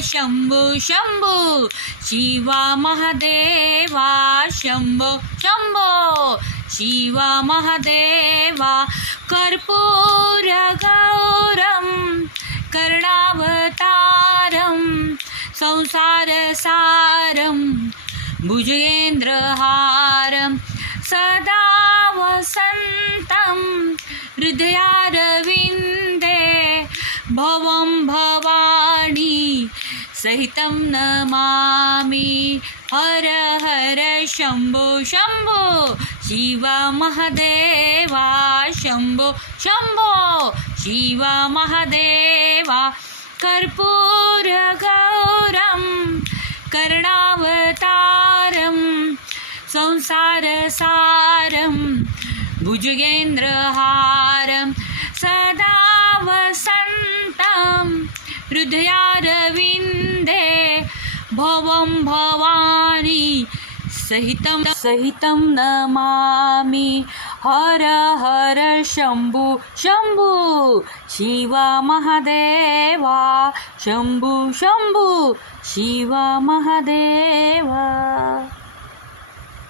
शंभो शंभो शिवा महादेवा शंभो शंभो शिवा महादेवा कर्पूर गौरम कर्णावतारम संसार सारम भुजगेंद्रहारम सदा वसंतं हृदयारविंदे भवं भवानी सहितं नमामि हर हर शंभो शंभो शिवा महादेवा शंभो शंभो शिवा महादेवा कर्पूर गौरम कर्णावतारम संसार सारम भुजगेंद्रहारम सदा वसंतं हृदयारविंदे भवं भवानी सहितं नमामि हर हर शंभो शंभो शिवा महादेवा शंभो शंभो शिवा महादेवा।